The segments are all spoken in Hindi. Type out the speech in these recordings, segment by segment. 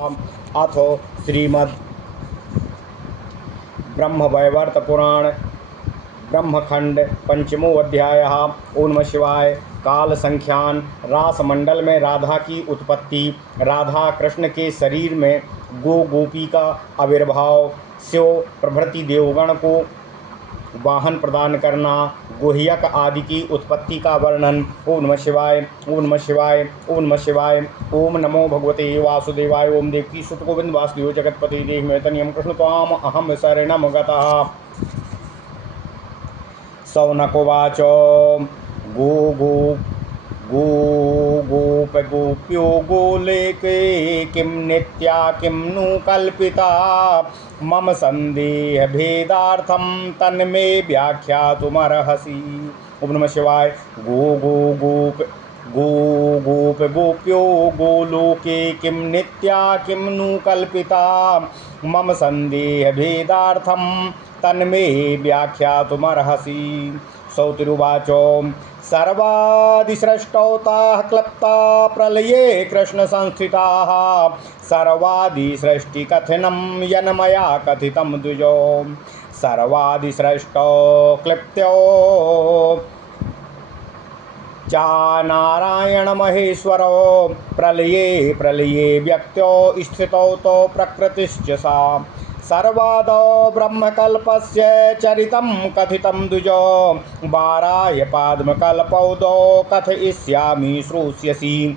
अथ श्रीमद् ब्रह्मवैवर्त पुराण ब्रह्मखंड पंचमो अध्याय। ओम नमः शिवाय। काल संख्यान। रासमंडल में राधा की उत्पत्ति, राधा कृष्ण के शरीर में गो गोपी का आविर्भाव, शिव प्रभृति देवगण को वाहन प्रदान करना, गुह्यक आदि की उत्पत्ति का वर्णन। ओम नमः शिवाय। ओम नमः शिवाय। ओम नमः शिवाय। ओम नमो भगवते वासुदेवाय। ओम देवकी सुत गोविंद वासुदेव जगतपति देह में तनियम कृष्ण त्वाम अहम शरणम गतः। सौनकुवाच गो गो गो गोप गोप्यो गोलेके किं नित्या किं नु कल्पिता मम संदेह भेदार्थम तन्मे व्याख्यातुमर्हसि। ओम नमः शिवाय। गो गो गोप गो गोप गोप्यो गोलोके किं नित्या किं नु कल्पिता मम संदेह भेदार्थम तन्मे व्याख्यातुमर्हसि। सौतिरुवाच सर्वादिसृष्टौताः क्लप्ता प्रलये कृष्ण संस्थिताः सर्वादिसृष्टिकथनं यन्मया कथितं द्विजो सर्वादिसृष्टौ क्लिप्त्यो चा नारायण महेश्वरो प्रलये प्रलये व्यक्त्यो स्थितौ तो प्रकृतिश्च सा सर्वादौ ब्रह्मकल्पस्य चरितं कथितं द्विजो बाराय पाद्मकल्पौदौ कथयिष्यामि श्रोष्यसि।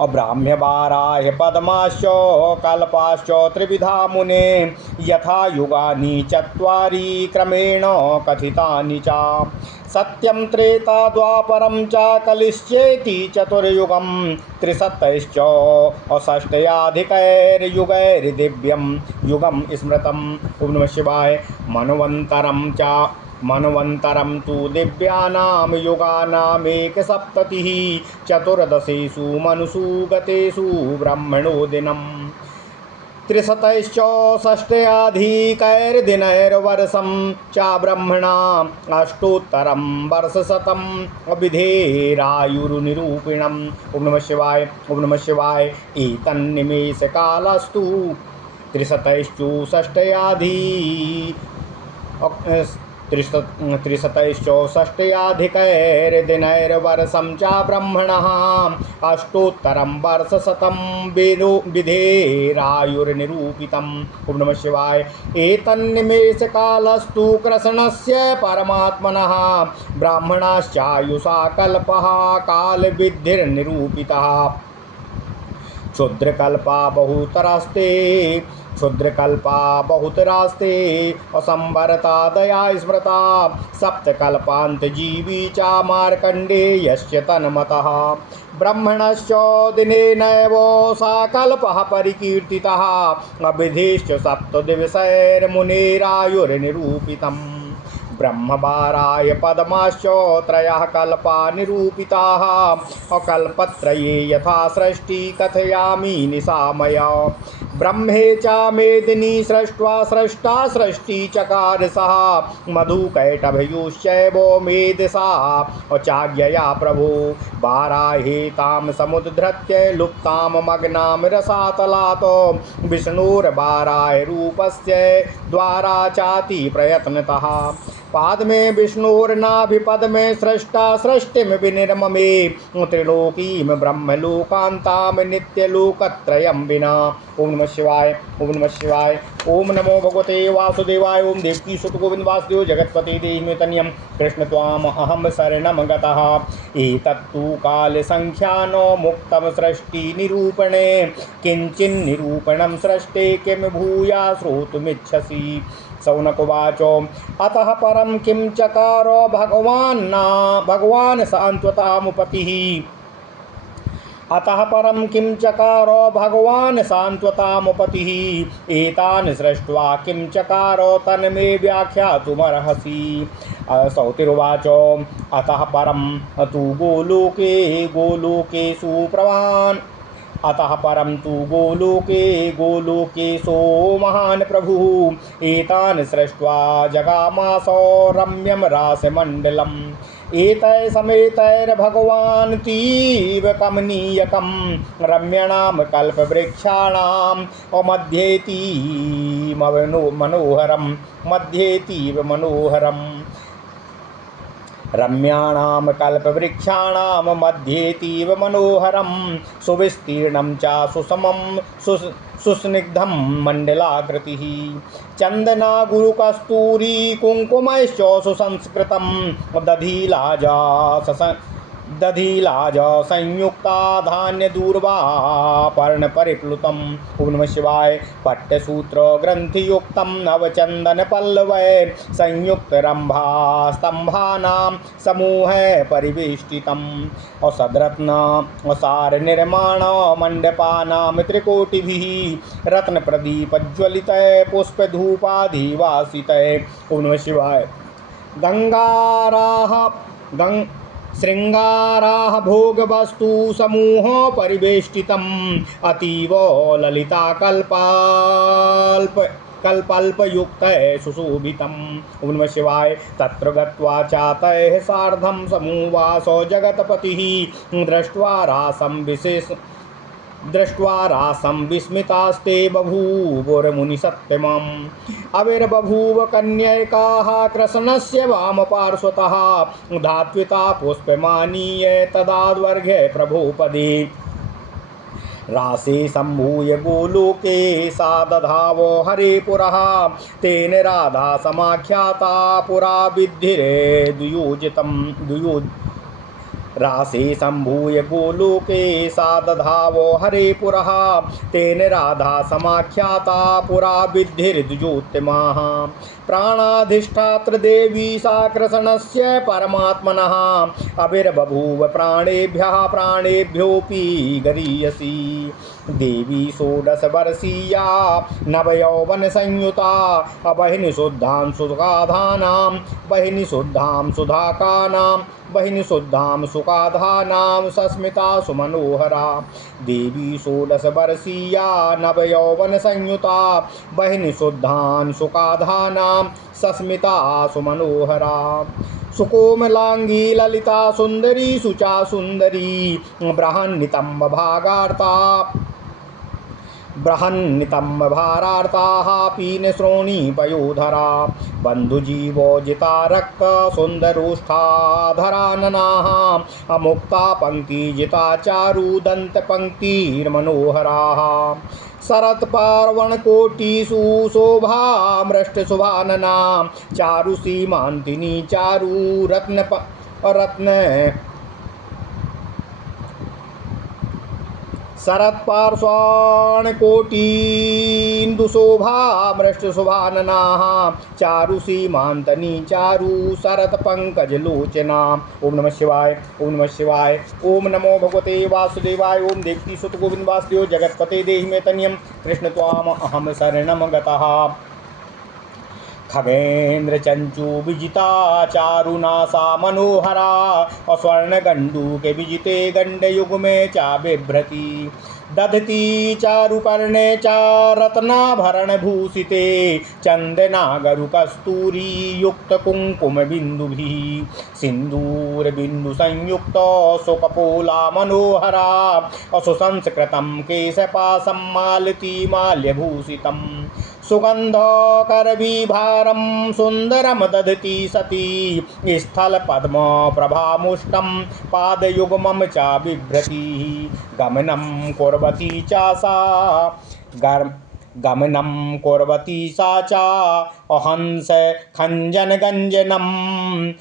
अब्राह्म्य बाराय पद्माश्च कल्पाश्च त्रिविधा मुने यथा युगानि चत्वारि क्रमेण कथितानि च सत्यं त्रेता द्वापरं च कलिश्चेति चतुर्युगं त्रिसप्तैश्च षष्ट्याधिकैर्युगैर्दिव्यं युगं स्मृतम्। ओम नमः शिवाय। मन्वन्तरं तु दिव्यानां युगानामेकसप्ततिः चतुर्दशेषु मनुषु गतेषु ब्रह्मणो दिनम् त्रिशतैश्च षष्ट्याधिकैर्दिनैर्वर्षं च ब्रह्मणा अष्टोत्तरं वर्षशतं विधेरायुर्निरूपिणम्। ओम नमः शिवाय। ओम नमः शिवाय। एतन्निमेषकालस्तु त्रिशतैश्चु षष्ट्याधिकैर्दिनैर्वर्षं च ब्रह्मणः अष्टोत्तरं वर्षशतं विधेरायुर्निरूपितम्। ओम नमः शिवाय। एतन्निमेषकालस्तु कृष्णस्य परमात्मनः ब्राह्मणाश्चायुषा कल्पः कालविधिर्निरूपितः क्षुद्रकल्पा बहुतरास्ते असंवरतादया स्मृता सप्तकल्पान्तजीवी च मार्कण्डेयस्य तन्मतः ब्रह्मणश्च दिनेनैव सा कल्पः परिकीर्तितः अविधिश्च सप्तदिवसैर्मुनेरायुर्निरूपितम् ब्रह्मबाराय पद्माश्च त्रयः कल्पा निरूपिताः अकल्पत्रये यथा सृष्टि कथयामि निशामया ब्रह्मे च मेदिनी सृष्ट्वा सृष्टा सृष्टि चकार सः मधुकैटभयुश्चैव मेधसा चाज्ञया प्रभो बाराहेतां समुद्धृत्य लुप्तां मग्नां रसातलात् विष्णुर्बाराय रूपस्य द्वारा चाति प्रयत्नतः पाद्मे विष्णुर्नाभिपद्मे सृष्टा सृष्टिं विनिर्ममे त्रिलोकीं ब्रह्मलोकान्तां नित्यलोकत्रयं विना। ओम नमः शिवाय। ओम नमः शिवाय। ओम नमो भगवते वासुदेवाय। ओम देवकी सुत गोविंद वासुदेव जगतपति देहिमेतन्यं कृष्ण त्वाम अहम शरणम गतः। एतत्तु काल संख्यानो मुक्तं सृष्टि निरूपणे किंचिन्निरूपणं सृष्टे किं भूया श्रोतुमिच्छसि। सौनकुवाच अतः परं किं चकारो भगवान् सान्त्वतामुपतिः अतः परं किं चकारो भगवान् सान्त्वतामुपतिः एतान् सृष्ट्वा किं चकारो तन्मे व्याख्यातुमर्हसि। सौतिरुवाच अतः परं तु गोलोकेषु प्रवान् अतः परं तु गोलोकेषु महान् प्रभुः एतान् सृष्ट्वा जगामासो रम्यं रासमण्डलम् एतै समेतैर्भगवान् तीव कमनीयकं रम्याणां कल्पवृक्षाणां मध्येतीव मनोहरम् रम्याणां कल्पवृक्षाणां मध्येतीव मनोहरं सुविस्तीर्णं च सुसमं सुस्निग्धं मण्डलाकृतिः चन्दना गुरुकस्तूरी कुङ्कुमैश्च सुसंस्कृतं दधिलाज संयुक्ता धान्यदूर्वा पर्णपरिप्लुतम्। ओम नमः शिवाय। पट्टसूत्र ग्रंथियुक्तं नवचन्दनपल्लवै संयुक्तरम्भा स्तम्भानां समूहे परिवेष्टितम्। औषधरत्नसारनिर्माण मण्डपानां त्रिकोटिभिः रत्नप्रदीपज्वलितै पुष्पधूपाधिवासितै। ओम नमः शिवाय। श्रृंगाराः भोगवस्तु समूह परिवेष्टितम् अतीव ललिता कल्पल्पयुक्तै सुशोभितम्। ओम नमः शिवाय। तत्र गत्वा चातैः सार्धं समूवासो जगत्पतिः दृष्ट्वा रासं विस्मितास्ते बभूवुर्मुनिसत्तमम्। अविर्बभूव कन्यैकाः कृष्णस्य वामपार्श्वतः धात्विता पुष्पमानीय तदाद्वर्घ्ये प्रभुपदे। रासे सम्भूय गोलोके सा दधावो हरे पुरः तेन राधा समाख्याता पुरा विद्धिरे द्वियोजितम्। रासे सम्भूय गोलोके सा दधावो हरे पुरः तेन राधा समाख्याता पुरा विद्धिर्द्विजोत्तमाः। प्राणाधिष्ठात्र देवी सा कृष्णस्य परमात्मनः अविर्बभूव प्राणेभ्योऽपि गरीयसी। देवी 16 वर्षीया नवयौवन संयुता बहिनी शुद्धां सुकाधानां सस्मिता सुमनोहरा। देवी 16 वर्षीया नवयौवन संयुता बहिनी शुद्धां सुकाधानां सस्मिता सुमनोहरा। सुकोमलांगी ललिता सुंदरी सुचा सुंदरी बृहन्नितम्बभारार्ताः पीनश्रोणी पयोधरा। बन्धुजीवोजिता रक्त सुन्दरोष्ठाधराननाः अमुक्ता पंक्तिजिता चारुदन्तपङ्क्तिर्मनोहराः। शरत्पार्वणकोटिषु शोभामृष्टशुभानना चारुसीमान्तिनी शरत्पार्श्वाणकोटीन्दुशोभामृष्टशुभाननाः चारुसीमान्तनी चारु शरत्पङ्कजलोचना। ओम नमः शिवाय। ओम नमः शिवाय। ओम नमो भगवते वासुदेवाय। ओम देवकी सुत गोविंद वासुदेव जगत्पते देहि मे तनियं कृष्ण त्वाम अहम शरणं गतः। खगेन्द्र चंचू विजिता चारुनासा मनोहरा अस्वर्णगंडूके विजिते गंडयुग्मे चा बिभ्रति। दधती चारुकर्णे च रत्नाभरणभूषिते चन्दनागरुकस्तूरी युक्तकुङ्कुमबिन्दुभिः सिन्दूरबिन्दुसंयुक्त सुकपोला मनोहरा असुसंस्कृतं केशपाशं मालती माल्यभूषितम्। सुगन्धकरविभारं सुन्दरं दधति सती स्थलपद्मप्रभामुष्टं पादयुग्मं च बिभ्रति। गमनं कुर्वती सा च अहंस खञ्जनगञ्जनम्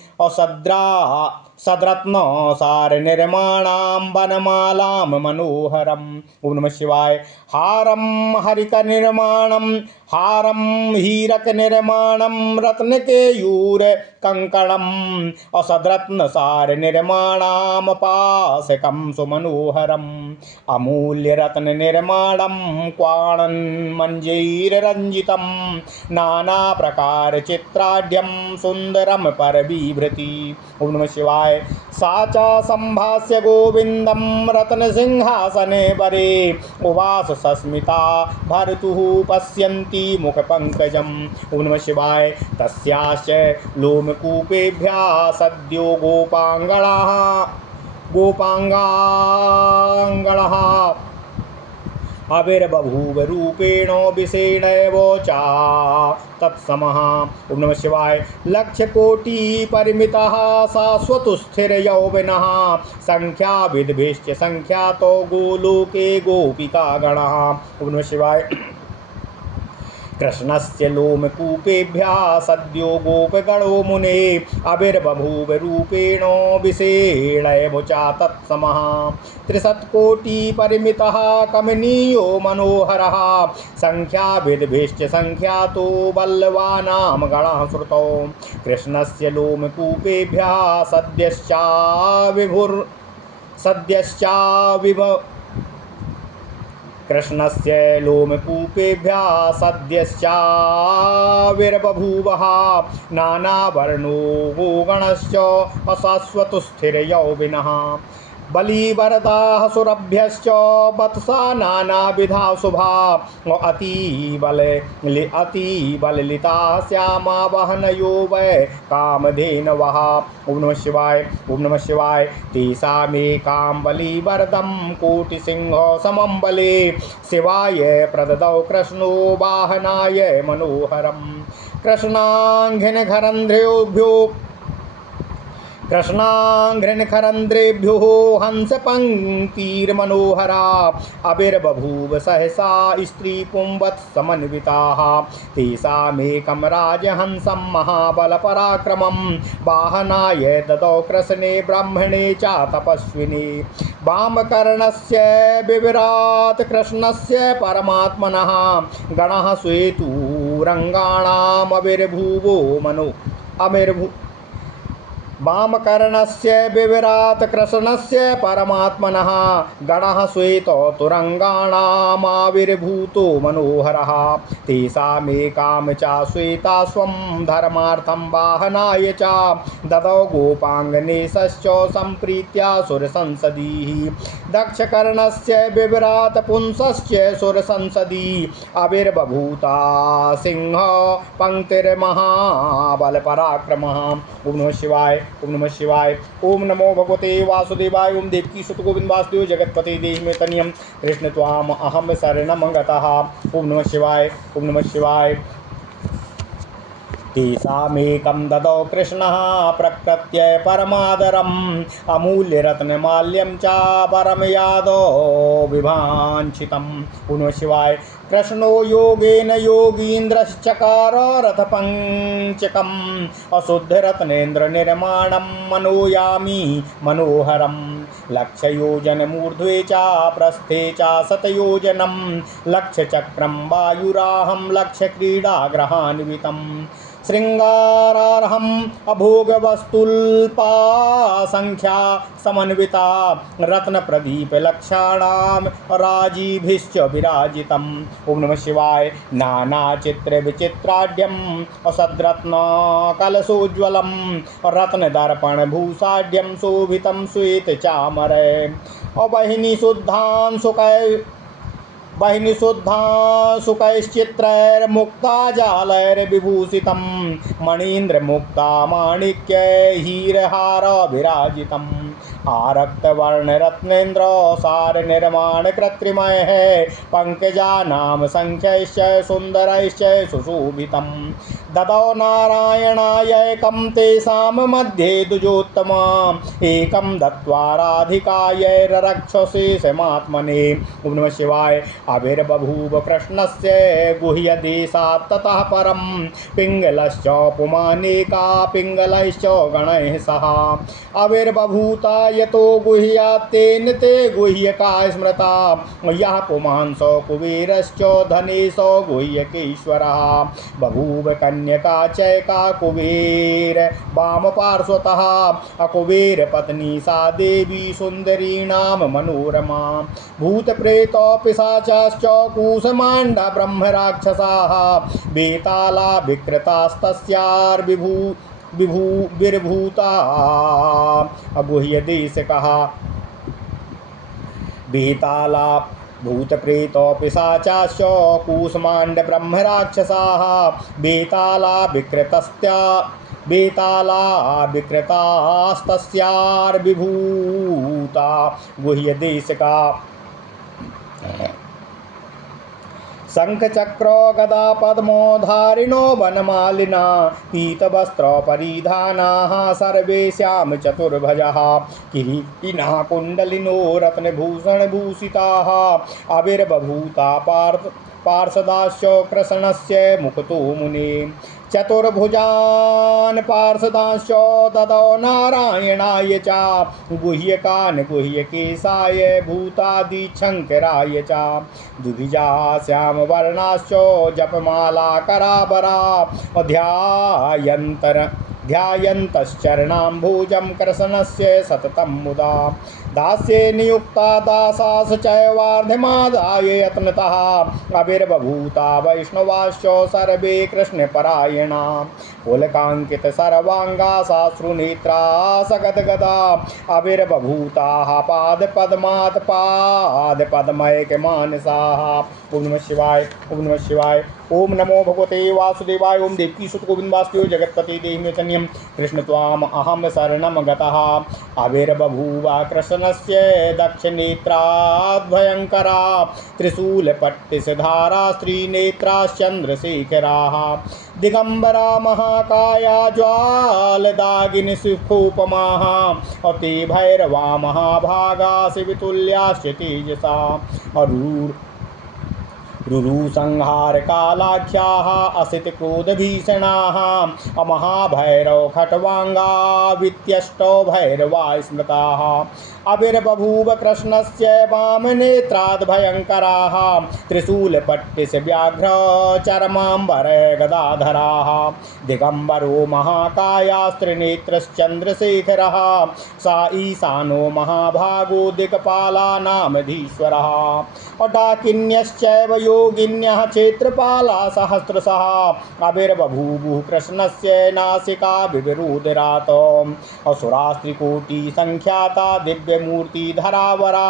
सद्रत्नसारनिर्माणां वनमालां मनोहरम्। ओम नमः शिवाय। हारं हरिकनिर्माणं हारं हीरकनिर्माणं रत्नकेयूरकङ्कणम् असद्रत्नसारनिर्माणां पाशकं सुमनोहरम्। अमूल्यरत्ननिर्माणं क्वाणन्मञ्जैर्रञ्जितं नानाप्रकारचित्राढ्यं सुन्दरं परबिभृति। ओम नमः शिवाय। सा च सम्भाष्य गोविन्दं रत्नसिंहासने वरे उवास सस्मिता भर्तुः पश्यन्ती मुखपङ्कजम्। ओम नमः शिवाय। तस्याश्च लोमकूपेभ्यः सद्यो गोपाङ्गाङ्गणः आविर्बभूव रूपेण विषेणैव चा तत्समः। ओम नमः शिवाय। लक्षकोटि परिमितः शाश्वतस्थिर यौवनः संख्याविद्भिश्च संख्यातो गोलोके गोपिकागणः। ओम नमः शिवाय। कृष्णस्य लोमकूपेभ्यः सद्यो गोपगणो मुने आविर्बभूव रूपेण विषेणैव चा तत्समः। त्रिशतकोटि परिमितः कमनीयो मनोहरः संख्याविद्भिश्च संख्यातो बलवानां गणः श्रुतौ। कृष्णस्य लोमकूपेभ्यः कृष्णस्य लोमकूपेभ्यः सद्यश्चाविर्बभूवः नानावर्णो गोगणश्च अशाश्वतस्थिरयौवनः बलिवरदाः सुरभ्यश्च वत्सा नानाविधा शुभा अतिबललिताः श्यामा वहनयो वै कामधेनवः। ओम नमः शिवाय। ओम नमः शिवाय। तेषामेकां बलिवरदं कोटिसिंह समं बले शिवाय प्रददौ कृष्णो वाहनाय मनोहरम्। कृष्णाङ्घ्रिणखरन्ध्रेभ्यो हंसपङ्क्तिर्मनोहरा आविर्बभूव सहसा स्त्रीपुंवत्समन्विताः। तेषामेकं राजहंसं महाबलपराक्रमं वाहनाय ददौ कृष्णे ब्राह्मणे च तपस्विने। वामकर्णस्य विविरात् कृष्णस्य परमात्मनः गणः श्वेतुरङ्गाणामविर्भूवो वामकर्णस्य विविरात् कृष्णस्य परमात्मनः गणः श्वेतो तुरङ्गाणामाविर्भूतो मनोहरः। तेषामेकां च श्वेताश्वं धर्मार्थं वाहनाय च ददौ गोपाङ्गनेशश्च सम्प्रीत्या सुरसंसदीः। दक्षकर्णस्य विविरात् पुंसश्च सुरसंसदी आविर्बभूता सिंह पङ्क्तिर्महाबलपराक्रमः। ओम नमः शिवाय। ओम नमः शिवाय। ओम नमो भगवते वासुदेवाय। ओम देवकी सुत गोविंद वासुदेव जगतपते देहि मे तनियम कृष्ण त्वाम अहम शरणं गतः। ओम नमः शिवाय। ओम नमः शिवाय। तेषामेकं ददौ कृष्णः प्रकृत्य परमादरम् अमूल्यरत्नमाल्यं च परमयादो विभाञ्छितम्। ओम नमः शिवाय। कृष्णो योगेन योगीन्द्रश्चकार रथपञ्चकम् अशुद्धरत्नेन्द्रनिर्माणं मनोयामि मनोहरम्। लक्षयोजनमूर्ध्वे च प्रस्थे च शतयोजनं लक्षचक्रं वायुराहं लक्षक्रीडाग्रहान्वितम्। श्रृंगारार्हम् अभोगवस्तुल्पा संख्या समन्विता रत्नप्रदीपलक्षाणां राजीभिश्च विराजितम्। ओम नमः शिवाय। नानाचित्रविचित्राढ्यम् असद्रत्नकलशोज्ज्वलं रत्नदर्पणभूषाढ्यं शोभितं श्वेतचामरे बहिनिशुद्धा शुकैश्चित्रैर्मुक्ताजालैर्विभूषितं मणीन्द्रमुक्ता माणिक्य हीरहारविराजितम्। आरक्तवर्णरत्नेन्द्र सारनिर्माण कृत्रिमैः पङ्कजानां संख्यैश्च सुन्दरैश्च सुशोभितं। ददौ नारायणायैकं तेषां मध्ये द्विजोत्तमा एकं दत्त्वा राधिकायैररक्षसेशमात्मने। ओम नमः शिवाय। आविर्बभूव कृष्णस्य गुह्यदेशात् ततः परं पिङ्गलश्च पुमानेका पिङ्गलैश्च गणैः सह आविर्बभूता यतो गुह्या तेन ते गुह्यका स्मृता यः पुमांसो कुबेरश्च धनेशो गुह्यकेश्वरः बभूव कन्यका चैका कुबेर वाम पार्श्वतः अकुबेर पत्नी सा देवी सुंदरीणाम मनोरमा भूत प्रेत पिशाचाश्च कूसमांडा ब्रह्म राक्षसाः बेताला विभूता अगुह्य देश कहा बेताला भूत प्रेत पिशाचाश्च कूष्मांड ब्रह्म राक्षसाः बेताला विकृतास्तस्यार्विभूता गुह्य देश का शंख चक्र गदा पद्मोधारिणो वनमालिना पीतवस्त्र परिधानाः सर्वेषां चतुर्भुजाः किरीटिनः कुण्डलिनो रत्नभूषणभूषिताः आविर्बभूता पार्षदाश्च कृष्णस्य मुकुतो मुने चतुर्भुजान् पार्षदांश्च ददौ नारायणाय च गुह्यकान् गुह्यकेशाय भूतादिशङ्कराय च द्विजा श्यामवर्णाश्च जपमाला कराबरा ध्यायन्तश्चरणाम्भुजं कृष्णस्य सततं मुदा दास्ये नियुक्ता दासास चैवार्धमादाय यत्नतः आविर्बभूता वैष्णवाश्च सर्वे कृष्णपरायणा पुलकाङ्कित सर्वाङ्गा साश्रुनेत्रा सगद्गदा आविर्बभूताः पादपद्मात् पादपद्मैकमानसाः। ओम नमः शिवाय, ओम नमः शिवाय। ओम नमो भगवते वासुदेवाय। ओम देवकी सुत गोविंद वासुदेव जगत्पति देहिमेतन्यं कृष्ण त्वाम अहम शरणं गतः आविर्बभूव कृष्णस्य दक्षनेत्राद्भयङ्करा त्रिशूलपट्टिसधारा स्त्रीनेत्राश्चन्द्रशेखराः दिगंबरा महाकाया ज्वालदागिनी सुखोपमाः ते भैरवा महाभागा शिवतुल्याश्च तेजसा रुरुसंहार कालाख्याः असित क्रोध भीषणाः अमहाभैरव खट्वांगा वित्यष्टो भैरवा स्मृताः आविर्बभूव कृष्णस्य वामनेत्राद्भयङ्कराः त्रिशूलपट्टिस व्याघ्र चर्माम्बर गदाधराः दिगंबरो महाकायास्त्रिनेत्रश्चन्द्रशेखरः सा ईशानो महाभागो दिक्पालानामधीश्वरः डाकिन्यश्चैव योगिन्यः क्षेत्रपाला सहस्रशः आविर्बभूवुः कृष्णस्य नासिका विविरुदरात् असुरास्त्रिकोटिसङ्ख्याता दिव्यमूर्तिधरावरा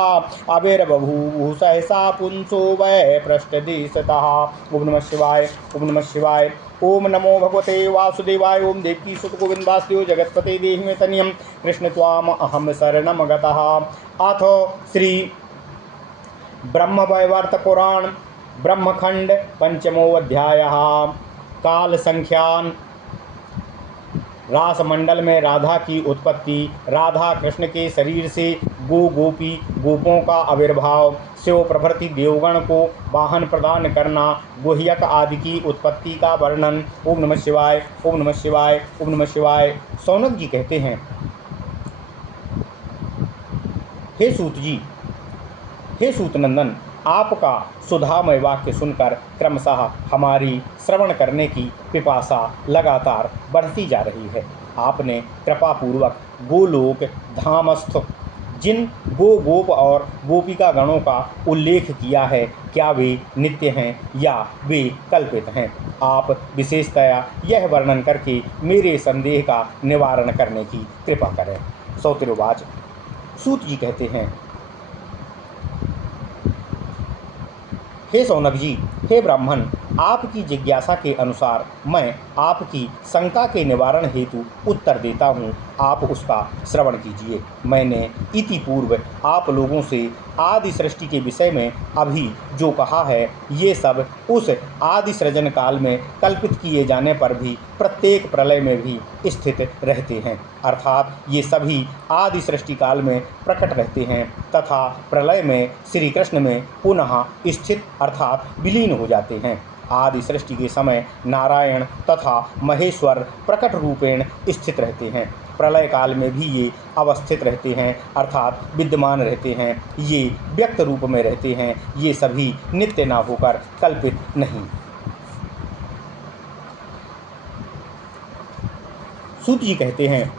आविर्बभूवुः सहसा पुंसो वै पृष्ठदेशतः। ओम नमः शिवाय, ओम नमः शिवाय। ओम नमो भगवते वासुदेवाय। ओम देवकी सुत गोविंद वासुदेव जगत्पते देहिमेतन्यं कृष्ण त्वाम अहम शरणं गतः। अथ श्री ब्रह्मवैवर्त पुराण ब्रह्मखंड पंचमो अध्यायः। काल संख्यान। रासमंडल में राधा की उत्पत्ति, राधा कृष्ण के शरीर से गोपी गोपों का आविर्भाव, शिव प्रभृति देवगण को वाहन प्रदान करना, गुह्यक आदि की उत्पत्ति का वर्णन। ओम नमः शिवाय, ओम नमः शिवाय, ओम नमः शिवाय। सौनक जी कहते हैं, हे सूत जी, हे सूतनंदन, आपका सुधामय वाक्य सुनकर क्रमशः हमारी श्रवण करने की पिपासा लगातार बढ़ती जा रही है। आपने कृपापूर्वक गोलोक धामस्थ जिन गोप और गोपिका गणों का उल्लेख किया है, क्या वे नित्य हैं या वे कल्पित हैं? आप विशेषतया यह वर्णन करके मेरे संदेह का निवारण करने की कृपा करें। सौतिर्वाच। सूत जी कहते हैं, हे सौनक जी, हे ब्राह्मण, आपकी जिज्ञासा के अनुसार मैं आपकी शंका के निवारण हेतु उत्तर देता हूँ। आप उसका श्रवण कीजिए। मैंने इति पूर्व आप लोगों से आदि सृष्टि के विषय में अभी जो कहा है, ये सब उस आदि सृजन काल में कल्पित किए जाने पर भी प्रत्येक प्रलय में भी स्थित रहते हैं, अर्थात ये सभी आदि सृष्टि काल में प्रकट रहते हैं तथा प्रलय में श्री कृष्ण में पुनः स्थित अर्थात विलीन हो जाते हैं। आदि सृष्टि के समय नारायण तथा महेश्वर प्रकट रूपेण स्थित रहते हैं। प्रलय काल में भी ये अवस्थित रहते हैं, अर्थात विद्यमान रहते हैं। ये व्यक्त रूप में रहते हैं। ये सभी नित्य ना होकर कल्पित नहीं। सूत जी कहते हैं,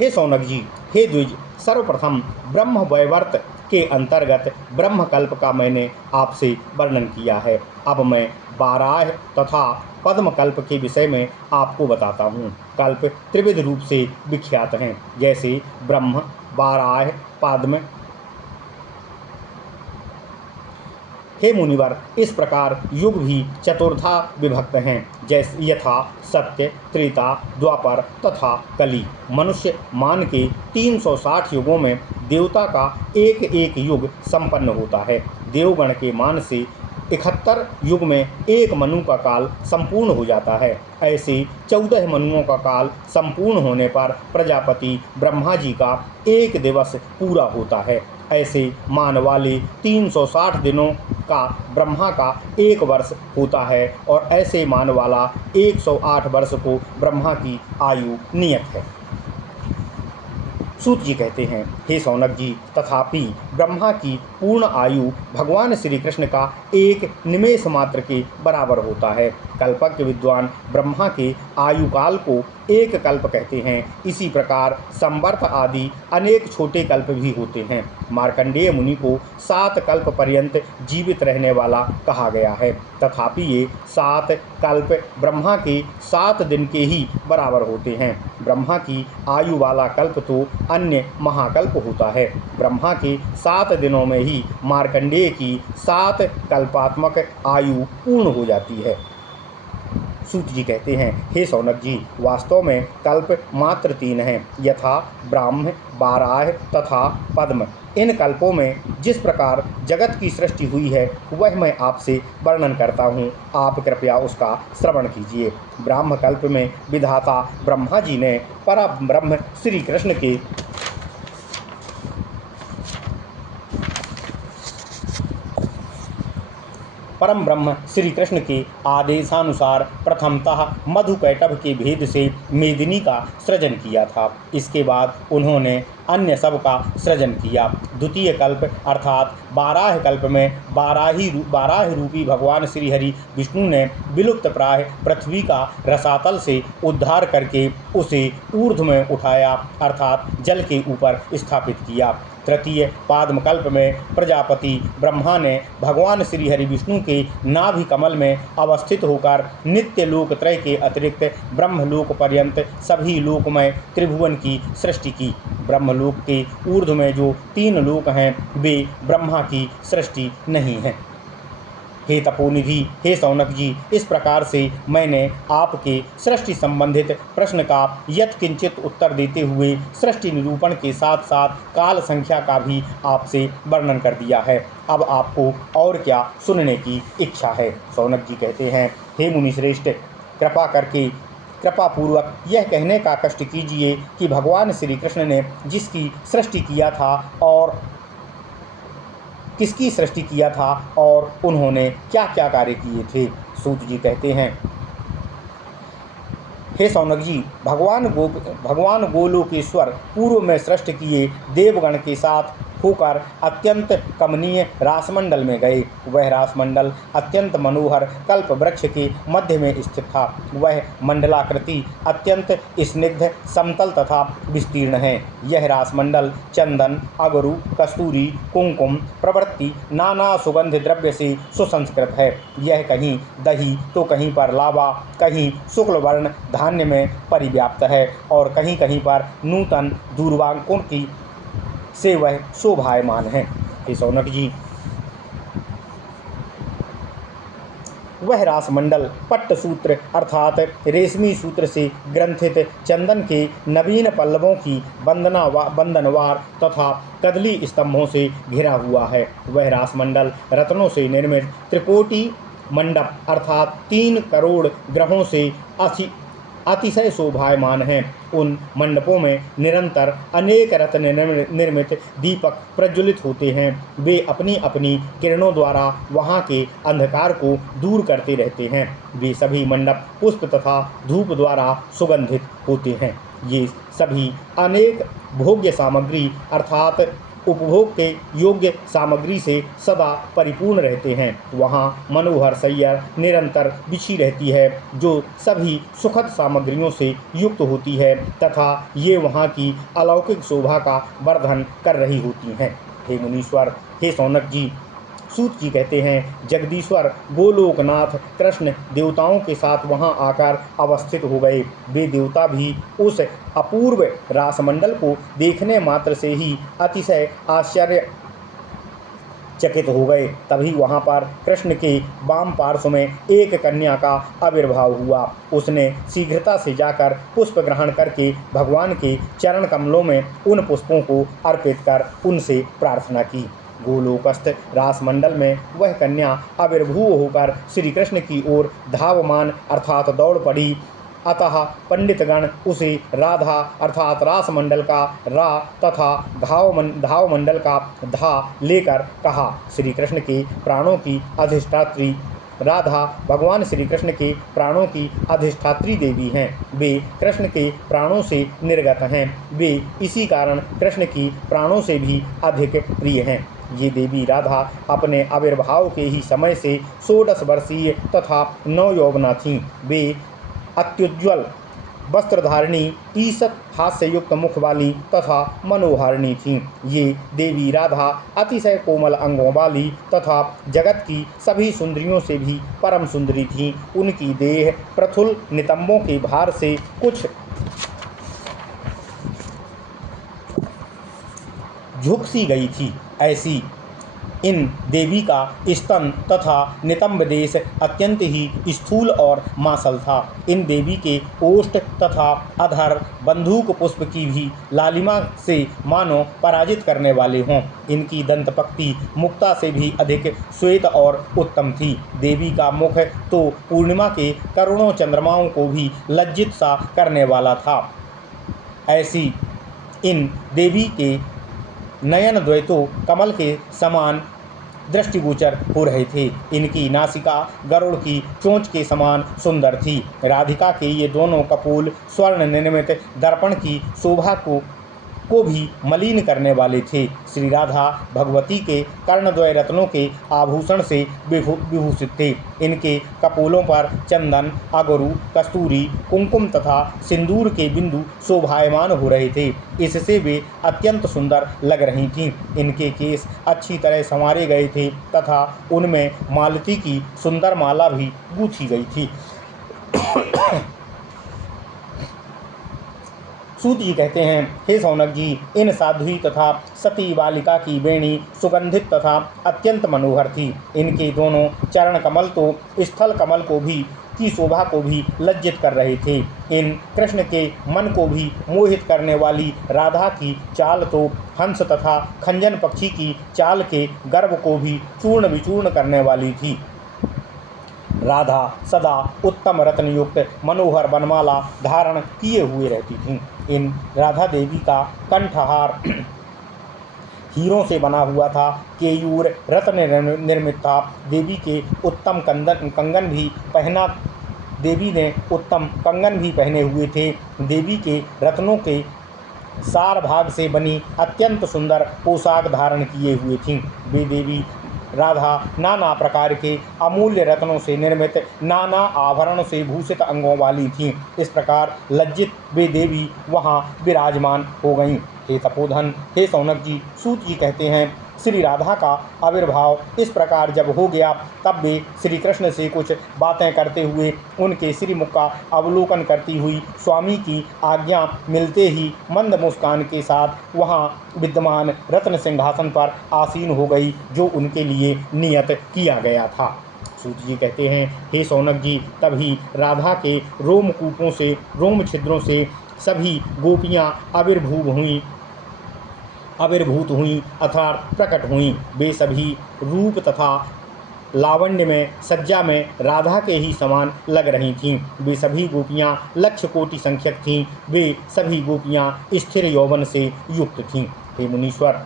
हे शौनक जी, हे द्विज, सर्वप्रथम ब्रह्म वैवर्त के अंतर्गत ब्रह्मकल्प का मैंने आपसे वर्णन किया है। अब मैं बाराह तथा पद्मकल्प के विषय में आपको बताता हूँ। कल्प त्रिविध रूप से विख्यात हैं, जैसे ब्रह्म, बाराह, पद्म। हे मुनिवर, इस प्रकार युग भी चतुर्था विभक्त हैं, जैसे यथा सत्य, त्रेता, द्वापर तथा कली। मनुष्य मान के 360 युगों में देवता का एक एक युग संपन्न होता है। देवगण के मान से 71 युग में एक मनु का काल संपूर्ण हो जाता है। ऐसे 14 मनुओं का काल संपूर्ण होने पर प्रजापति ब्रह्मा जी का एक दिवस पूरा होता है। ऐसे मान वाले 360 दिनों का ब्रह्मा का एक वर्ष होता है और ऐसे मान वाला 108 वर्ष को ब्रह्मा की आयु नियत है। सूत जी कहते हैं, हे शौनक जी, तथापि ब्रह्मा की पूर्ण आयु भगवान श्री कृष्ण का एक निमेष मात्र के बराबर होता है। कल्पज्ञ विद्वान ब्रह्मा के आयु काल को एक कल्प कहते हैं। इसी प्रकार संवर्त आदि अनेक छोटे कल्प भी होते हैं। मार्कंडेय मुनि को 7 कल्प पर्यंत जीवित रहने वाला कहा गया है। तथापि ये 7 कल्प ब्रह्मा के 7 दिन के ही बराबर होते हैं। ब्रह्मा की आयु वाला कल्प तो अन्य महाकल्प होता है। ब्रह्मा के 7 दिनों में ही मार्कंडेय की 7 कल्पात्मक आयु पूर्ण हो जाती है। सूत जी कहते हैं, हे शौनक जी, वास्तव में कल्प मात्र 3 हैं, यथा ब्राह्म, बाराह तथा पद्म। इन कल्पों में जिस प्रकार जगत की सृष्टि हुई है वह मैं आपसे वर्णन करता हूँ। आप कृपया उसका श्रवण कीजिए। ब्राह्म कल्प में विधाता ब्रह्मा जी ने परब्रह्म श्री कृष्ण के परम ब्रह्म श्री कृष्ण के आदेशानुसार प्रथमतः मधुकैटभ के भेद से मेदिनी का सृजन किया था। इसके बाद उन्होंने अन्य सब का सृजन किया। द्वितीय कल्प अर्थात बाराह कल्प में बाराह रूपी भगवान श्री हरि विष्णु ने विलुप्त प्राय पृथ्वी का रसातल से उद्धार करके उसे ऊर्ध्व में उठाया, अर्थात जल के ऊपर स्थापित किया। तृतीय पाद्मकल्प में प्रजापति ब्रह्मा ने भगवान श्री हरि विष्णु के नाभि कमल में अवस्थित होकर नित्य लोकत्रय के अतिरिक्त ब्रह्मलोक पर्यंत सभी लोकमय त्रिभुवन की सृष्टि की। ब्रह्मलोक के ऊर्ध्व में जो 3 लोक हैं वे ब्रह्मा की सृष्टि नहीं हैं। हे तपोनिधि, हे शौनक जी, इस प्रकार से मैंने आपके सृष्टि संबंधित प्रश्न का यत्किंचित उत्तर देते हुए सृष्टि निरूपण के साथ साथ काल संख्या का भी आपसे वर्णन कर दिया है। अब आपको और क्या सुनने की इच्छा है? शौनक जी कहते हैं, हे मुनिश्रेष्ठ, कृपा पूर्वक यह कहने का कष्ट कीजिए कि भगवान श्री कृष्ण ने जिसकी सृष्टि किया था और किसकी सृष्टि किया था और उन्होंने क्या क्या कार्य किए थे। सूत जी कहते हैं, हे शौनक जी, भगवान गोलोकेश्वर पूर्व में सृष्टि किए देवगण के साथ होकर अत्यंत कमनीय रासमंडल में गए। वह रासमंडल अत्यंत मनोहर कल्प वृक्ष के मध्य में स्थित था। वह मंडलाकृति अत्यंत स्निग्ध, समतल तथा विस्तीर्ण है। यह रासमंडल चंदन, अगरू, कस्तूरी, कुंकुम प्रभृति नाना सुगंध द्रव्य से सुसंस्कृत है। यह कहीं दही तो कहीं पर लावा, कहीं शुक्ल वर्ण धान्य में परिव्याप्त है और कहीं कहीं पर नूतन दूर्वांकों की से वह शोभायमान है। हे शौनक जी, वह रासमंडल पट्ट सूत्र अर्थात रेशमी सूत्र से ग्रंथित चंदन के नवीन पल्लवों की बंधनवार तथा कदली स्तंभों से घिरा हुआ है। वह रासमंडल रत्नों से निर्मित त्रिकोटि मंडप अर्थात 3 करोड़ ग्रहों से अतिशय शोभायमान है। उन मंडपों में निरंतर अनेक रत्न निर्मित दीपक प्रज्वलित होते हैं। वे अपनी अपनी किरणों द्वारा वहाँ के अंधकार को दूर करते रहते हैं। वे सभी मंडप पुष्प तथा धूप द्वारा सुगंधित होते हैं। ये सभी अनेक भोग्य सामग्री अर्थात उपभोग के योग्य सामग्री से सदा परिपूर्ण रहते हैं। वहाँ मनोहर सैया निरंतर बिछी रहती है जो सभी सुखद सामग्रियों से युक्त होती है तथा ये वहाँ की अलौकिक शोभा का वर्धन कर रही होती हैं। हे मुनीश्वर, हे शौनक जी, सूत जी कहते हैं जगदीश्वर गोलोकनाथ कृष्ण देवताओं के साथ वहां आकर अवस्थित हो गए। वे देवता भी उस अपूर्व रासमंडल को देखने मात्र से ही अतिशय आश्चर्यचकित हो गए। तभी वहां पर कृष्ण के वाम पार्श्व में एक कन्या का आविर्भाव हुआ। उसने शीघ्रता से जाकर पुष्प ग्रहण करके भगवान के चरण कमलों में उन पुष्पों को अर्पित कर उनसे प्रार्थना की। गोलोकस्थ रासमंडल में वह कन्या आविर्भूत होकर श्री कृष्ण की ओर धावमान अर्थात दौड़ पड़ी। अतः पंडितगण उसे राधा अर्थात रासमंडल का रा तथा धावमंडल का धा लेकर कहा। श्री कृष्ण के प्राणों की अधिष्ठात्री राधा भगवान श्री कृष्ण के प्राणों की अधिष्ठात्री देवी हैं। वे कृष्ण के प्राणों से निर्गत हैं। वे इसी कारण कृष्ण की प्राणों से भी अधिक प्रिय हैं। ये देवी राधा अपने आविर्भाव के ही समय से 16 वर्षीय तथा नवयौवना थीं। वे अत्युज्ज्वल वस्त्रधारिणी ईषत हास्ययुक्त मुख वाली तथा मनोहारिणी थीं। ये देवी राधा अतिशय कोमल अंगों वाली तथा जगत की सभी सुंदरियों से भी परम सुंदरी थीं। उनकी देह प्रथुल नितंबों के भार से कुछ झुक सी गई थी। ऐसी इन देवी का स्तन तथा नितंब देश अत्यंत ही स्थूल और मासल था। इन देवी के ओष्ठ तथा अधर बंदूक पुष्प की भी लालिमा से मानो पराजित करने वाले हों। इनकी दंतपक्ति मुक्ता से भी अधिक श्वेत और उत्तम थी। देवी का मुख तो पूर्णिमा के करोड़ों चंद्रमाओं को भी लज्जित सा करने वाला था। ऐसी इन देवी के नयन द्वैतों कमल के समान दृष्टिगोचर हो रहे थे। इनकी नासिका गरुड़ की चोंच के समान सुंदर थी। राधिका के ये दोनों कपोल स्वर्ण निर्मित दर्पण की शोभा को भी मलिन करने वाले थे। श्री राधा भगवती के कर्णद्वय रत्नों के आभूषण से विभूषित थे। इनके कपोलों पर चंदन, अगरू, कस्तूरी, कुंकुम तथा सिंदूर के बिंदु शोभायमान हो रहे थे। इससे वे अत्यंत सुंदर लग रही थीं। इनके केस अच्छी तरह संवारे गए थे तथा उनमें मालती की सुंदर माला भी गूंथी गई थी। सूत जी कहते हैं हे शौनक जी, इन साध्वी तथा सती बालिका की वेणी सुगंधित तथा अत्यंत मनोहर थी। इनके दोनों चरण कमल तो स्थल कमल को भी की शोभा को भी लज्जित कर रहे थे। इन कृष्ण के मन को भी मोहित करने वाली राधा की चाल तो हंस तथा खंजन पक्षी की चाल के गर्भ को भी चूर्ण विचूर्ण करने वाली थी। राधा सदा उत्तम रत्न युक्त मनोहर बनमाला धारण किए हुए रहती थीं। इन राधा देवी का कंठहार हीरों से बना हुआ था। केयूर रत्न निर्मित था। देवी के उत्तम कंगन भी पहना देवी ने उत्तम कंगन भी पहने हुए थे। देवी के रत्नों के सार भाग से बनी अत्यंत सुंदर पोशाक धारण किए हुए थीं। वे देवी राधा नाना प्रकार के अमूल्य रत्नों से निर्मित नाना आभरण से भूषित अंगों वाली थीं। इस प्रकार लज्जित वे देवी वहाँ विराजमान हो गईं। हे तपोधन, हे शौनक जी, सूत जी कहते हैं श्री राधा का आविर्भाव इस प्रकार जब हो गया तब वे श्री कृष्ण से कुछ बातें करते हुए उनके श्रीमुख का अवलोकन करती हुई स्वामी की आज्ञा मिलते ही मंद मुस्कान के साथ वहाँ विद्यमान रत्न सिंहासन पर आसीन हो गई जो उनके लिए नियत किया गया था। सूत जी कहते हैं हे शौनक जी, तभी राधा के रोमकूपों से रोम छिद्रों से सभी गोपियाँ आविर्भूत हुईं अर्थात प्रकट हुईं। वे सभी रूप तथा लावण्य में सज्जा में राधा के ही समान लग रही थीं। वे सभी गोपियाँ लक्ष कोटि संख्यक थीं। वे सभी गोपियाँ स्थिर यौवन से युक्त थीं। हे मुनीश्वर,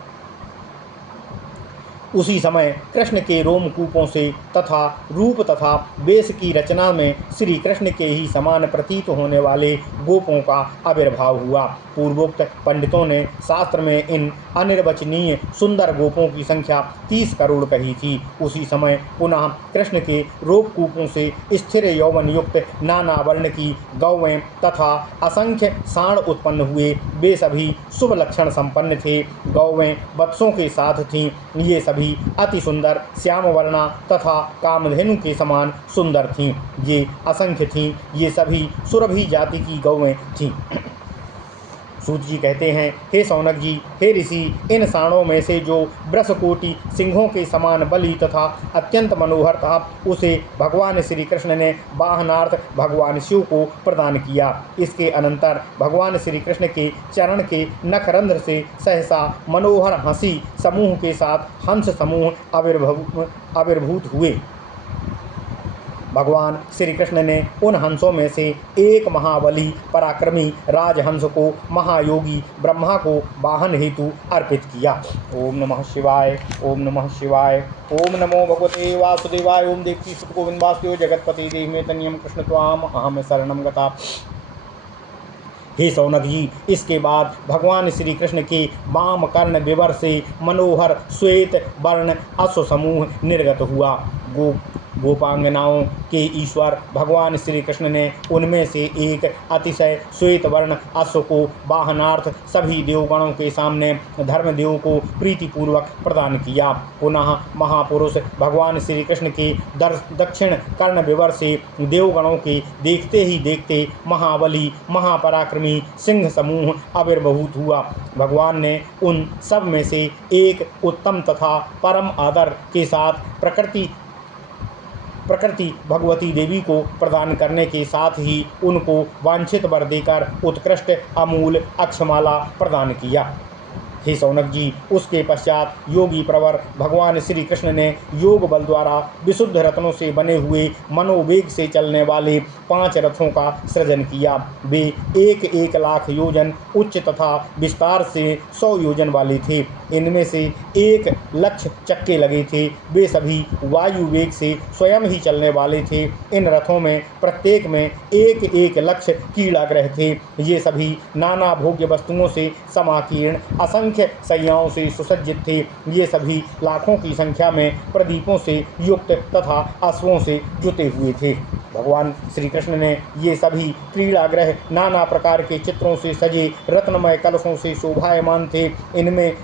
उसी समय कृष्ण के रोमकूपों से तथा रूप तथा वेश की रचना में श्री कृष्ण के ही समान प्रतीत होने वाले गोपों का आविर्भाव हुआ। पूर्वोक्त पंडितों ने शास्त्र में इन अनिर्वचनीय सुंदर गोपों की संख्या 30 करोड़ कही थी। उसी समय पुनः कृष्ण के रोमकूपों से स्थिर यौवन युक्त नाना वर्ण की गौवें तथा असंख्य साण उत्पन्न हुए। वे सभी शुभ लक्षण संपन्न थे। गौवें वत्सों के साथ थीं। ये सभी अति सुंदर श्याम वर्णा तथा कामधेनु के समान सुंदर थीं। ये असंख्य थीं। ये सभी सुरभि जाति की गौवें थीं। सूत जी कहते हैं, हे सौनक जी, हे ऋषि, इन साणों में से जो वृषकोटि सिंहों के समान बलि तथा अत्यंत मनोहर था, उसे भगवान श्री कृष्ण ने वाहनार्थ भगवान शिव को प्रदान किया। इसके अनंतर भगवान श्री कृष्ण के चरण के नखरंध्र से सहसा मनोहर हंसी समूह के साथ हंस समूह आविर्भूत हुए। भगवान श्री कृष्ण ने उन हंसों में से एक महाबली पराक्रमी राजहंस को महायोगी ब्रह्मा को वाहन हेतु अर्पित किया। ओम नमः शिवाय, ओम नमः शिवाय, ओम नमो भगवते वासुदेवाय, ओम देवी सुत गोविंद वासुदेव जगतपति देहि मे तनियम कृष्ण त्वाम अहम शरणम गता। हे सौनक जी, इसके बाद भगवान श्री कृष्ण के वाम कर्ण विवर से मनोहर श्वेत वर्ण अश्व समूह निर्गत हुआ। गोपांगनाओं के ईश्वर भगवान श्री कृष्ण ने उनमें से एक अतिशय श्वेत वर्ण अश्व को वाहनार्थ सभी देवगणों के सामने धर्मदेव को प्रीतिपूर्वक प्रदान किया। पुनः महापुरुष भगवान श्री कृष्ण के दक्षिण कर्ण विवर से देवगणों के देखते ही देखते महाबली महापराक्रमी सिंह समूह आविर्भूत हुआ। भगवान ने उन सब में से एक उत्तम तथा परम आदर के साथ प्रकृति भगवती देवी को प्रदान करने के साथ ही उनको वांछित वर देकर उत्कृष्ट अमूल अक्षमाला प्रदान किया। हे सौनक जी, उसके पश्चात योगी प्रवर भगवान श्री कृष्ण ने योग बल द्वारा विशुद्ध रत्नों से बने हुए मनोवेग से चलने वाले 5 रथों का सृजन किया। वे 1-1 लाख योजन उच्च तथा विस्तार से 100 योजन वाले थे। इनमें से 1 लक्ष चक्के लगे थे। वे सभी वायु वेग से स्वयं ही चलने वाले थे। इन रथों में प्रत्येक में 1-1 लक्ष कीड़ाग्रह थे। ये सभी नाना भोग्य वस्तुओं से समाकीर्ण असंख्य सैयाओं से सुसज्जित थे। ये सभी लाखों की संख्या में प्रदीपों से युक्त तथा अश्वों से जुटे हुए थे। भगवान श्री कृष्ण ने ये सभी क्रीड़ाग्रह नाना प्रकार के चित्रों से सजे रत्नमय कलशों से शोभायमान थे। इनमें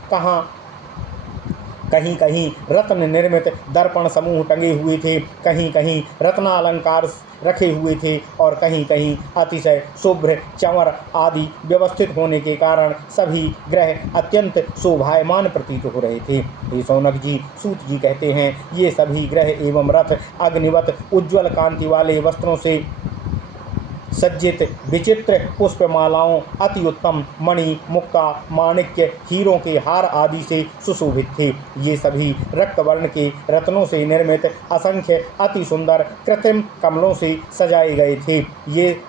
कहीं कहीं रत्न निर्मित दर्पण समूह टंगे हुए थे, कहीं कहीं रत्नालंकार रखे हुए थे और कहीं कहीं अतिशय शुभ्र चंवर आदि व्यवस्थित होने के कारण सभी ग्रह अत्यंत शोभायमान प्रतीत हो रहे थे। हे सौनक जी, सूत जी कहते हैं, ये सभी ग्रह एवं रथ अग्निवत उज्ज्वल कांति वाले वस्त्रों से सज्जित विचित्र पुष्पमालाओं, अति उत्तम मणि मुक्ता माणिक्य हीरों के हार आदि से सुशोभित थे। ये सभी रक्त वर्ण के रत्नों से निर्मित असंख्य अति सुंदर कृत्रिम कमलों से सजाए गए थे। ये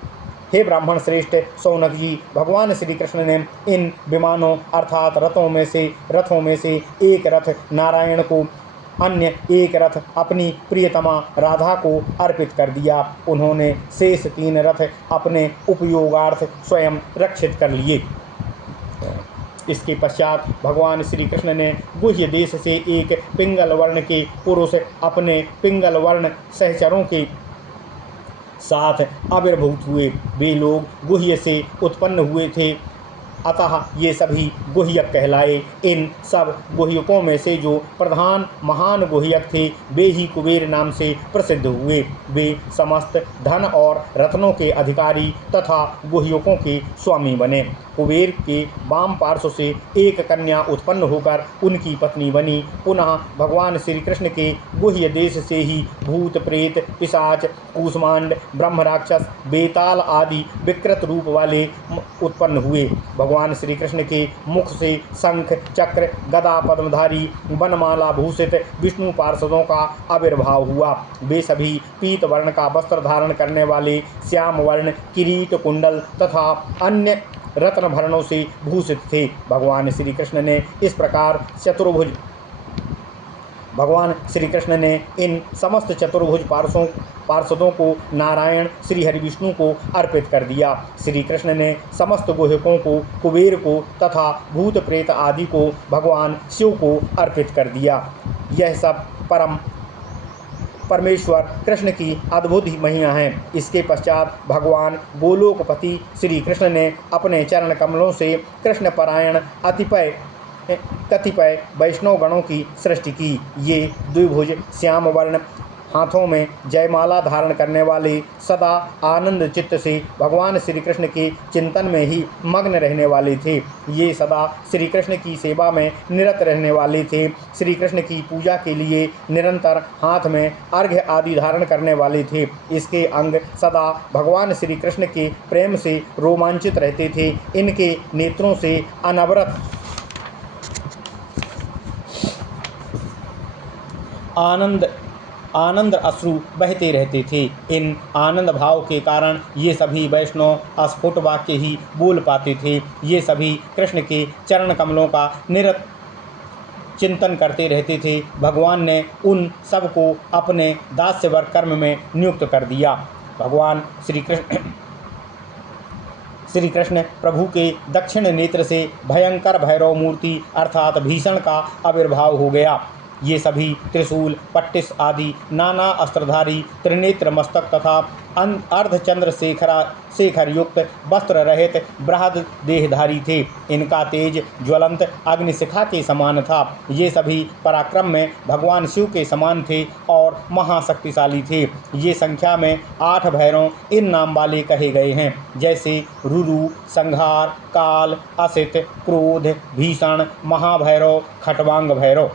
हे ब्राह्मण श्रेष्ठ सौनक जी, भगवान श्री कृष्ण ने इन विमानों अर्थात रथों में से एक रथ नारायण को, अन्य एक रथ अपनी प्रियतमा राधा को अर्पित कर दिया। उन्होंने शेष 3 रथ अपने उपयोगार्थ स्वयं रक्षित कर लिए। इसके पश्चात भगवान श्री कृष्ण ने गुह्य देश से एक पिंगल वर्ण के पुरुष अपने पिंगल वर्ण सहचरों के साथ आविर्भूत हुए। वे लोग गुह्य से उत्पन्न हुए थे, अतः ये सभी गुह्यक कहलाए। इन सब गुह्यकों में से जो प्रधान महान गुह्यक थे, वे ही कुबेर नाम से प्रसिद्ध हुए। वे समस्त धन और रत्नों के अधिकारी तथा गुह्यकों के स्वामी बने। कुबेर के वाम पार्श्व से एक कन्या उत्पन्न होकर उनकी पत्नी बनी। पुनः भगवान श्री कृष्ण के गुह्य देश से ही भूत प्रेत पिशाच कूष्मांड ब्रह्म राक्षस बेताल आदि विकृत रूप वाले उत्पन्न हुए। भगवान श्री कृष्ण के मुख से शंख चक्र गदा पद्मधारी वनमाला भूषित विष्णु पार्षदों का आविर्भाव हुआ। वे सभी पीत वर्ण का वस्त्र धारण करने वाले श्याम वर्ण किरीट कुंडल तथा अन्य रत्न भरणों से भूषित थे। भगवान श्री कृष्ण ने इस प्रकार चतुर्भुज भगवान श्री कृष्ण ने इन समस्त चतुर्भुज पार्षदों को नारायण श्री हरि विष्णु को अर्पित कर दिया। श्री कृष्ण ने समस्त गुहकों को, कुबेर को तथा भूत प्रेत आदि को भगवान शिव को अर्पित कर दिया। यह सब परमेश्वर कृष्ण की अद्भुत महिमा है। इसके पश्चात भगवान गोलोकपति श्री कृष्ण ने अपने चरण कमलों से कृष्ण परायण कतिपय वैष्णव गणों की सृष्टि की। ये द्विभुज श्याम वर्ण, हाथों में जयमाला धारण करने वाले, सदा आनंद चित्त से भगवान श्री कृष्ण के चिंतन में ही मग्न रहने वाले थे। ये सदा श्री कृष्ण की सेवा में निरत रहने वाले थे। श्री कृष्ण की पूजा के लिए निरंतर हाथ में अर्घ्य आदि धारण करने वाले थे। इसके अंग सदा भगवान श्री कृष्ण के प्रेम से रोमांचित रहते थे। इनके नेत्रों से अनवरत आनंद अश्रु बहते रहते थे। इन आनंद भाव के कारण ये सभी वैष्णव अस्फुट वाक्य ही बोल पाते थे। ये सभी कृष्ण के चरण कमलों का निरत चिंतन करते रहते थे। भगवान ने उन सबको अपने दास्यवर कर्म में नियुक्त कर दिया। भगवान श्री कृष्ण प्रभु के दक्षिण नेत्र से भयंकर भैरव मूर्ति अर्थात भीषण का आविर्भाव हो गया। ये सभी त्रिशूल, पट्टिस आदि नाना अस्त्रधारी, त्रिनेत्र मस्तक तथा अर्धचंद्र शेखर युक्त वस्त्र रहित बृहद देहधारी थे। इनका तेज ज्वलंत अग्निशिखा के समान था। ये सभी पराक्रम में भगवान शिव के समान थे और महाशक्तिशाली थे। ये संख्या में 8 भैरव इन नाम वाले कहे गए हैं, जैसे रुरु, संहार, काल, असित, क्रोध, भीषण, महाभैरव, खटवांग भैरव।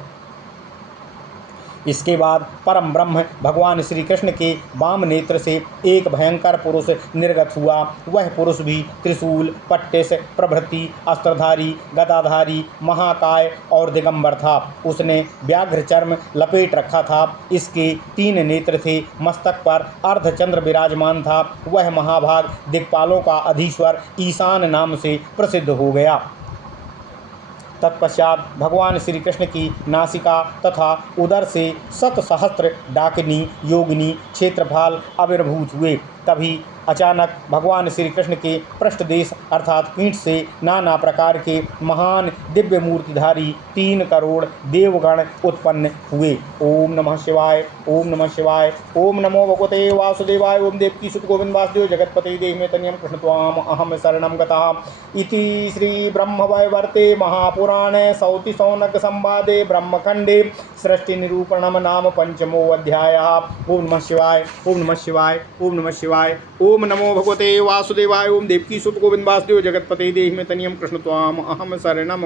इसके बाद परम ब्रह्म भगवान श्री कृष्ण के वाम नेत्र से एक भयंकर पुरुष निर्गत हुआ। वह पुरुष भी त्रिशूल, पट्टिस प्रभृति अस्त्रधारी, गदाधारी, महाकाय और दिगंबर था। उसने व्याघ्र चर्म लपेट रखा था। इसके 3 नेत्र थे। मस्तक पर अर्धचंद्र विराजमान था। वह महाभाग दिक्पालों का अधीश्वर ईशान नाम से प्रसिद्ध हो गया। तत्पश्चात भगवान श्री कृष्ण की नासिका तथा उदर से 7 सहस्त्र डाकिनी योगिनी क्षेत्रफल आविर्भूत हुए। तभी अचानक भगवान श्री कृष्ण के पृष्ठदेश अर्थात पीठ से नाना प्रकार के महान दिव्य मूर्तिधारी 3 करोड़ देवगण उत्पन्न हुए। ओम नमः शिवाय, ओम नमः शिवाय, ओम नमो भगवते वासुदेवाय, ओम देवकी सुत गोविंद वासुदेव जगतपते देहि मे तनियम कृष्ण त्वाम अहम शरणं गतः। इति श्री ब्रह्मवैवर्ते महापुराणे सौति शौनक संवादे ब्रह्मखंडे सृष्टि निरूपणम नाम पंचमो अध्यायः। ओम नमः शिवाय, ओम नमः शिवाय, ओम नमः शिवाय, ओम नमो भगवते वासुदेवाय, ओम देवकी सुत गोविंद वासुदेव जगतपते देहि मे तनियम कृष्ण त्वाम अहम शरणं